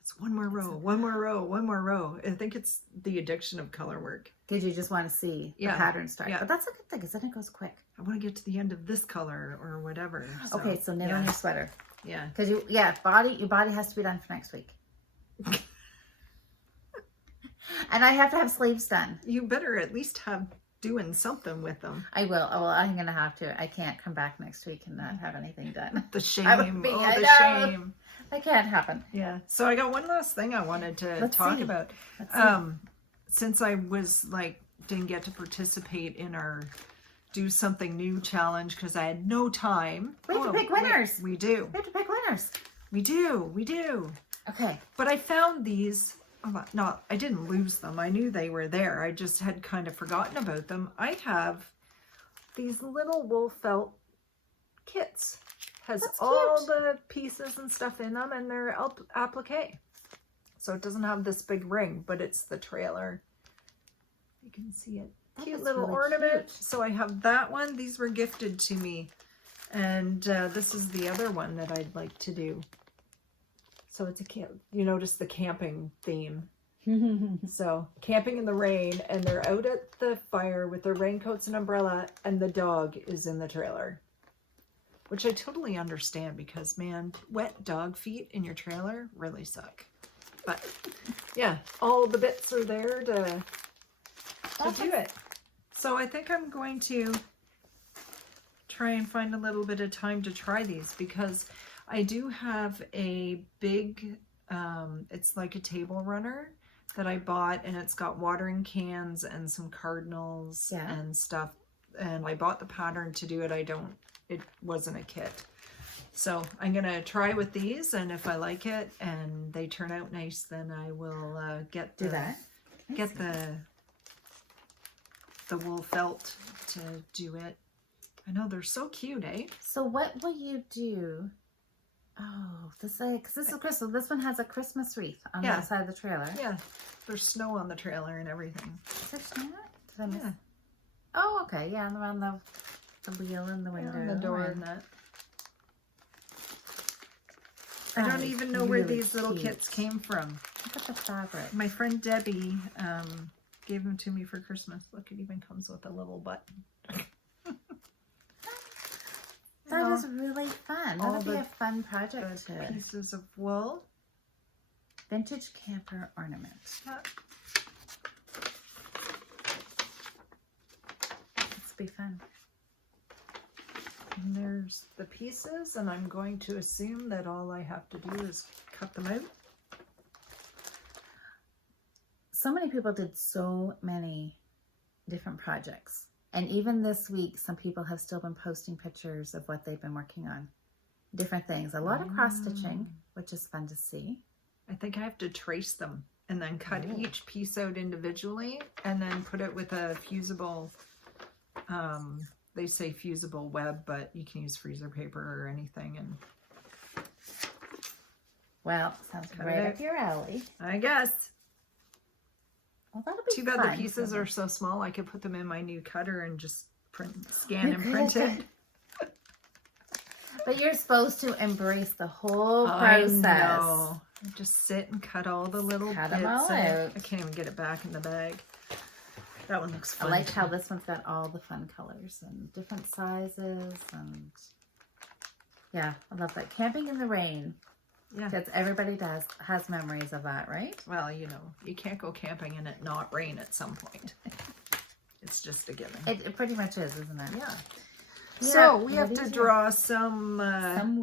it's one more row, one more row, one more row. I think it's the addiction of color work. Because you just want to see the pattern start. Yeah. But that's a good thing, because then it goes quick. I want to get to the end of this color or whatever. So, okay, so knit on your sweater. Yeah. Because your body has to be done for next week. And I have to have sleeves done. You better at least have doing something with them. I will. Oh, well, I'm going to have to. I can't come back next week and not have anything done. The shame. Shame. That can't happen. Yeah. So I got one last thing I wanted to talk about. Since I was didn't get to participate in our do something new challenge because I had no time. We have to pick winners. We do. We have to pick winners. We do. Okay. But I found these. I didn't lose them. I knew they were there. I just had kind of forgotten about them. I have these little wool felt kits. Has all the pieces and stuff in them, and they're applique. So it doesn't have this big ring, but it's the trailer. You can see it. Cute little really ornament. Cute. So I have that one. These were gifted to me. And this is the other one that I'd like to do. So it's you notice the camping theme. So camping in the rain, and they're out at the fire with their raincoats and umbrella, and the dog is in the trailer. Which I totally understand because, man, wet dog feet in your trailer really suck. But yeah, all the bits are there to do it. So I think I'm going to try and find a little bit of time to try these because I do have a big, it's like a table runner that I bought, and it's got watering cans and some cardinals and stuff. And I bought the pattern to do it. It wasn't a kit. So I'm going to try with these, and if I like it and they turn out nice, then I will get the wool felt to do it. I know, they're so cute, eh? So what will you do? Oh, this is Christmas. This one has a Christmas wreath on the side of the trailer. Yeah, there's snow on the trailer and everything. Is there snow? Did I miss? Yeah. Oh, okay. Yeah, and around the wheel and the window. And the door and that. I don't even know where these little kits came from. Look at the fabric. My friend Debbie gave them to me for Christmas. Look, it even comes with a little button. That is really fun. That'll be a fun project too. Pieces of wool. Vintage camper ornament. This will be fun. And there's the pieces, and I'm going to assume that all I have to do is cut them out. So many people did so many different projects. And even this week, some people have still been posting pictures of what they've been working on. Different things. A lot of cross-stitching, which is fun to see. I think I have to trace them and then cut each piece out individually and then put it with a fusible, they say fusible web, but you can use freezer paper or anything. And well, sounds right up your alley. I guess. Well, that'll be too bad the pieces are so small. I could put them in my new cutter and just scan and print it. But you're supposed to embrace the whole process. I know. Just sit and cut all the little bits. Them all out. I can't even get it back in the bag. That one looks fun. I like how this one's got all the fun colors and different sizes, and yeah, I love that. Camping in the rain. Yeah. Because everybody has memories of that, right? Well, you know, you can't go camping and it not rain at some point. It's just a given. It pretty much is, isn't it? Yeah. Yeah, So we what have do to you draw some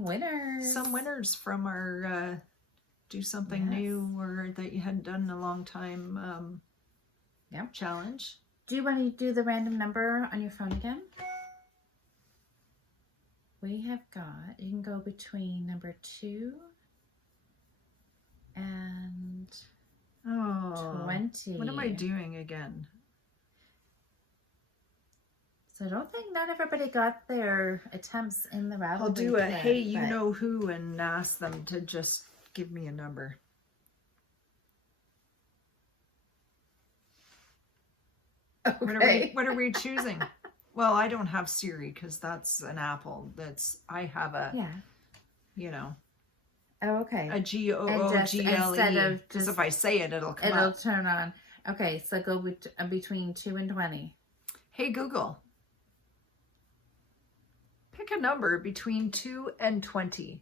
winners. Some winners from our do something Yes. new or that you hadn't done in a long time challenge. Do you want to do the random number on your phone again? We have got, you can go between number 2 and 20. What am I doing again? So I don't think not everybody got their attempts in the Ravelry. I'll do a thing, hey, you but- know who, and ask them to just give me a number. Okay. What are we choosing? Well, I don't have Siri because that's an Apple. I have a, Yeah. you know, Oh, okay. a Google. Instead of Because just- if I say it, it'll come It'll up. turn on. Okay, so go between 2 and 20. Hey Google, pick a number between 2 and 20.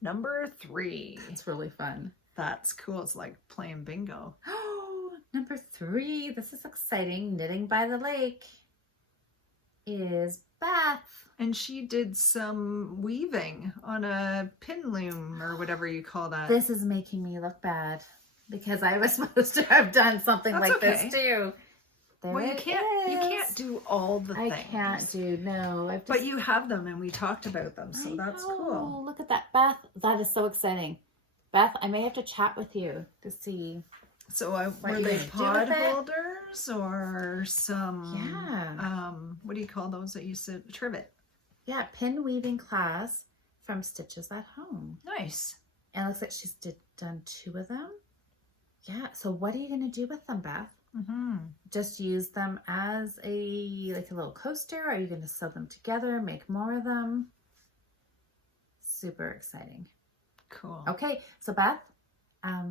Number 3. It's really fun. That's cool. It's like playing bingo. Oh, number 3. This is exciting. Knitting by the Lake is Beth. And she did some weaving on a pin loom or whatever you call that. This is making me look bad because I was supposed to have done something That's like okay. this too. There Well, you it can't is. do all the I things. can't do no. I've just, But you have them, and we talked about them, so I that's know. cool. Look at that, Beth. That is so exciting. Beth, I may have to chat with you to see. So What were you they gonna do pod with it? holders or some? Yeah. What do you call those that you said trivet? Yeah, pin weaving class from Stitches at Home. Nice. And it looks like she's done 2 of them. Yeah. So what are you going to do with them, Beth? Mm-hmm. Just use them as a little coaster? Are you going to sew them together, make more of them? Super exciting. Cool. Okay, so Beth,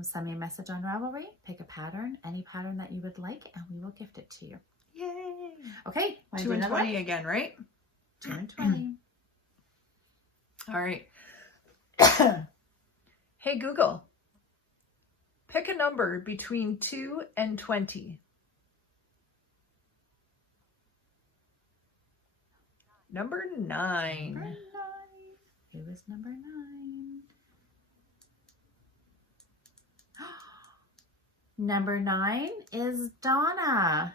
send me a message on Ravelry, pick a pattern, any pattern that you would like, and we will gift it to you. Yay! Okay, wanna 2 do and another 20 one? again, right? 2 and 20. All right. Hey Google, pick a number between 2 and 20. Number 9. Number 9. Who is number 9? Number 9 is Donna.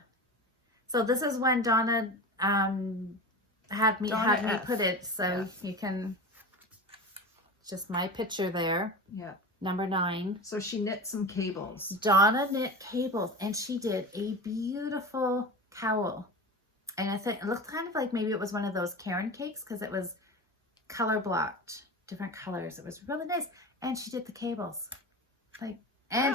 So this is when Donna had me Donna F. put it, so Yeah. you can. Just my picture there. Yeah. Number 9. So she knit some cables. Donna knit cables, and she did a beautiful cowl. And I think it looked kind of like maybe it was one of those Karen cakes because it was color blocked, different colors. It was really nice, and she did the cables, and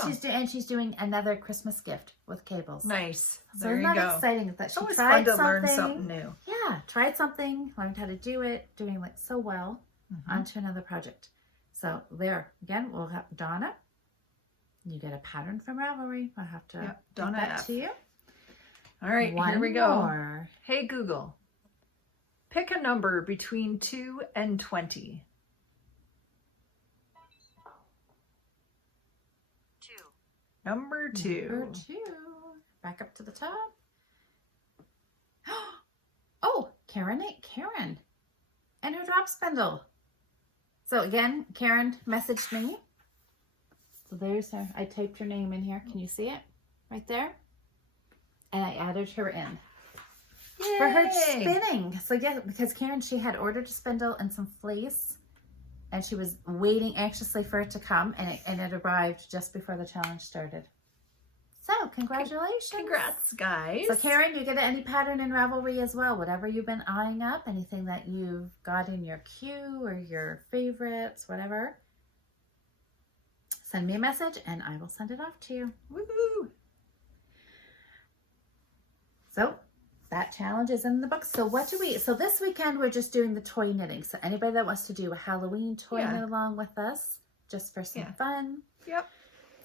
Wow. she's doing another Christmas gift with cables. Nice. So There isn't you that go. exciting that It's she always tried fun to something? learn something new. Yeah, tried something, learned how to do it, doing like so well. Onto another project. So there again, we'll have Donna. You get a pattern from Ravelry. I'll have to Yep, get Donna that F. to you. All right, One here we go. more. Hey Google, pick a number between 2 and 20. 2. Number 2. Number 2. Back up to the top. Oh, Karen ate Karen and her drop spindle. So again, Karen messaged me. So there's her. I typed her name in here. Can you see it? Right there. And I added her in. Yay! For her spinning. So yeah, because Karen, she had ordered a spindle and some fleece, and she was waiting anxiously for it to come, and it arrived just before the challenge started. So congratulations. Congrats, guys. So Karen, you get any pattern in Ravelry as well. Whatever you've been eyeing up, anything that you've got in your queue or your favorites, whatever. Send me a message and I will send it off to you. Woohoo! So that challenge is in the book. So so this weekend we're just doing the toy knitting. So anybody that wants to do a Halloween toy Yeah. knit along with us, just for some Yeah. fun. Yep.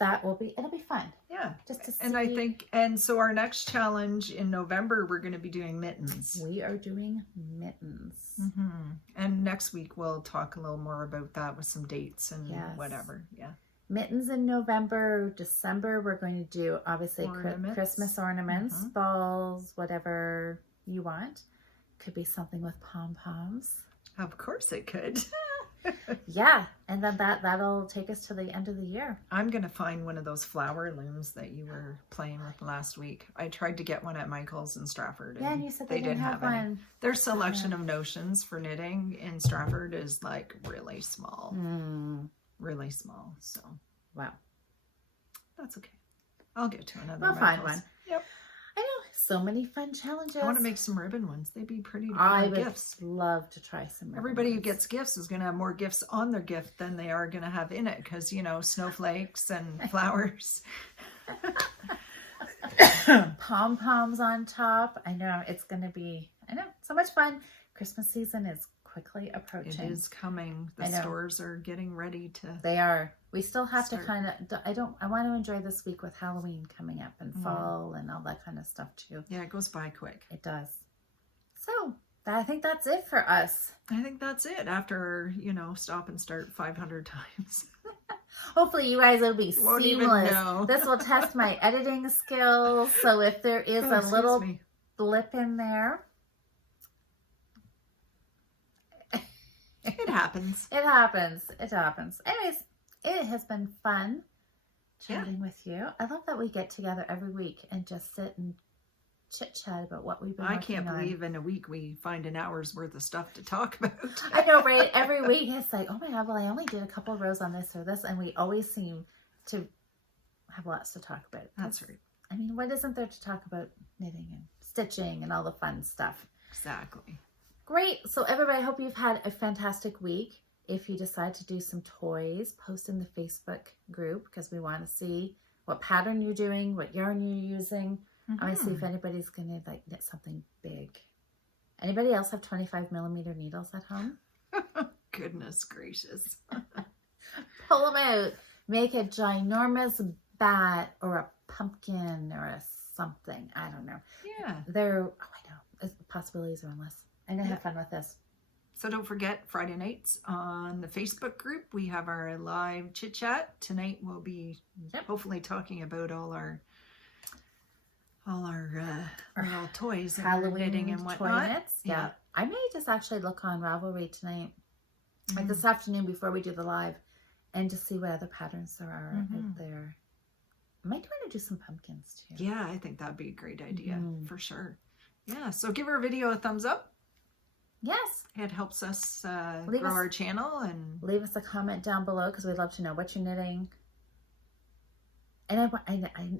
it'll be fun. Yeah. Just to see. And I think, and so our next challenge in November, we're going to be doing mittens. We are doing mittens. Mm-hmm. And next week we'll talk a little more about that with some dates and whatever. Yeah. Mittens in November. December, we're going to do obviously Christmas ornaments, balls, whatever you want. Could be something with pom-poms. Of course it could. Yeah, and then that'll take us to the end of the year. I'm going to find one of those flower looms that you were playing with last week. I tried to get one at Michael's in Stratford. And you said they didn't have any. one. Their selection of notions for knitting in Stratford is like really small. Really small. So, wow. That's okay. I'll get to another. We'll find one. Yep. I know. So many fun challenges. I want to make some ribbon ones. They'd be pretty gifts. Love to try some ribbon Everybody ones. who gets gifts is going to have more gifts on their gift than they are going to have in it because, you know, snowflakes and flowers. Pom-poms on top. I know. It's going to be, so much fun. Christmas season is quickly approaching. It is coming. The stores are getting ready to. They are. We still have to kind of, I want to enjoy this week with Halloween coming up and fall and all that kind of stuff too. Yeah, it goes by quick. It does. So I think that's it for us. I think that's it after, you know, stop and start 500 times. Hopefully you guys will be Won't even seamless. know. This will test my editing skills. So if there is a little blip in there. It happens. It happens. It happens. Anyways, it has been fun chatting with you. I love that we get together every week and just sit and chit-chat about what we've been working on. I can't believe in a week we find an hour's worth of stuff to talk about. I know, right? Every week it's like, oh my God, well, I only did a couple of rows on this or this. And we always seem to have lots to talk about. That's right. I mean, what isn't there to talk about knitting and stitching and all the fun stuff? Exactly. Great. So everybody, I hope you've had a fantastic week. If you decide to do some toys, post in the Facebook group because we want to see what pattern you're doing, what yarn you're using. I want to see if anybody's going to like knit something big. Anybody else have 25mm needles at home? Goodness gracious. Pull them out. Make a ginormous bat or a pumpkin or a something. I don't know. Yeah. I know. The possibilities are endless. I'm going to have fun with this. So don't forget, Friday nights on the Facebook group, we have our live chit chat. Tonight we'll be hopefully talking about all our little toys, Halloween knitting and whatnot. Toy knits. Yeah. I may just actually look on Ravelry tonight, like this afternoon before we do the live, and just see what other patterns there are out there. I might want to do some pumpkins too. Yeah, I think that'd be a great idea for sure. Yeah, so give our video a thumbs up. Yes. It helps us grow our channel. And leave us a comment down below because we'd love to know what you're knitting. And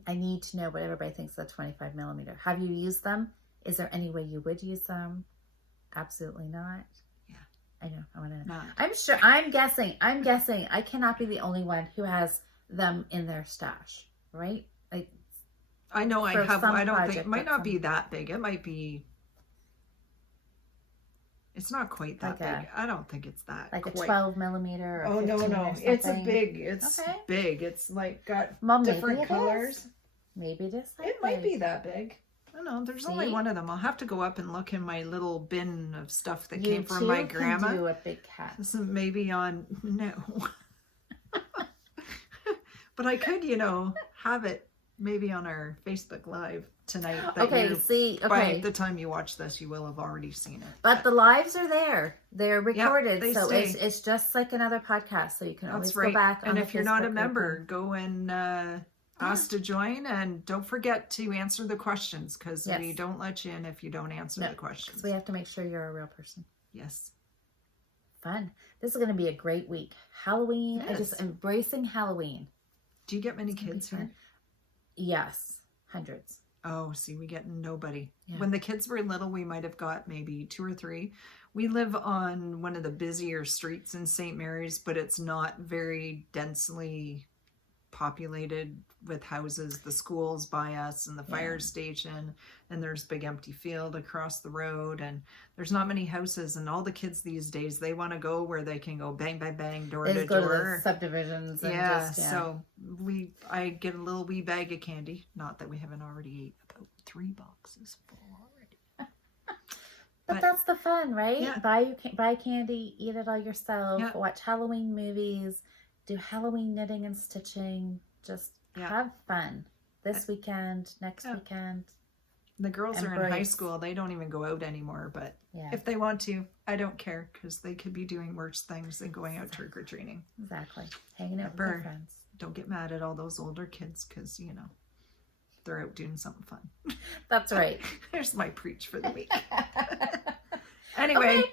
I need to know what everybody thinks of the 25mm. Have you used them? Is there any way you would use them? Absolutely not. Yeah. I know. I want to know. Not. I'm sure. I'm guessing. I cannot be the only one who has them in their stash, right? Like, I know I have. I don't think it might not be be that big. It might be. It's not quite that big. I don't think it's that. Like quite. a 12mm or 15 no. or something. It's a big. It's big. It's like got different colors. Maybe this. It might be that big. I don't know. There's only one of them. I'll have to go up and look in my little bin of stuff that came from my grandma. You do a big cat. This is maybe on no. But I could, have it maybe on our Facebook Live tonight. By the time you watch this, you will have already seen it. But the lives are there. They're recorded. Yep, so it's just like another podcast. So you can always go back on and if you're not a Facebook member, go and ask to join. And don't forget to answer the questions because we don't let you in if you don't answer the questions. We have to make sure you're a real person. Yes. Fun. This is going to be a great week. Halloween. Yes. I'm just embracing Halloween. Do you get many kids here? Yes. Hundreds. Oh, see, we get nobody. Yeah. When the kids were little, we might have got maybe 2 or 3. We live on one of the busier streets in St. Mary's, but it's not very densely populated with houses, the schools by us and the fire station, and there's big empty field across the road, and there's not many houses, and all the kids these days, they want to go where they can go bang, bang, bang, door They to just go to door. the subdivisions. And So I get a little wee bag of candy. Not that we haven't already ate about 3 boxes full already. But that's the fun, right? Yeah. Buy candy, eat it all yourself, Yeah. watch Halloween movies, do Halloween knitting and stitching. Just have fun this weekend, next weekend. The girls are in high Embrace. school. They don't even go out anymore, but Yeah, if they want to, I don't care, because they could be doing worse things than going out trick-or-treating. exactly. Hanging out with their friends. Don't get mad at all those older kids, because, you know, they're out doing something fun. That's right. There's my preach for the week. Anyway, Okay.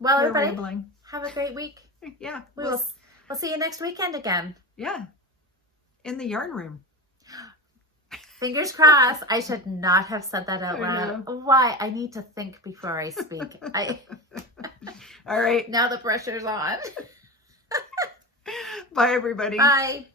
Well, we're everybody, rambling. have a great week. Yeah. We'll see you next weekend again. Yeah. In the yarn room. Fingers crossed. I should not have said that out I loud. Why? I need to think before I speak. All right. Now the pressure's on. Bye, everybody. Bye.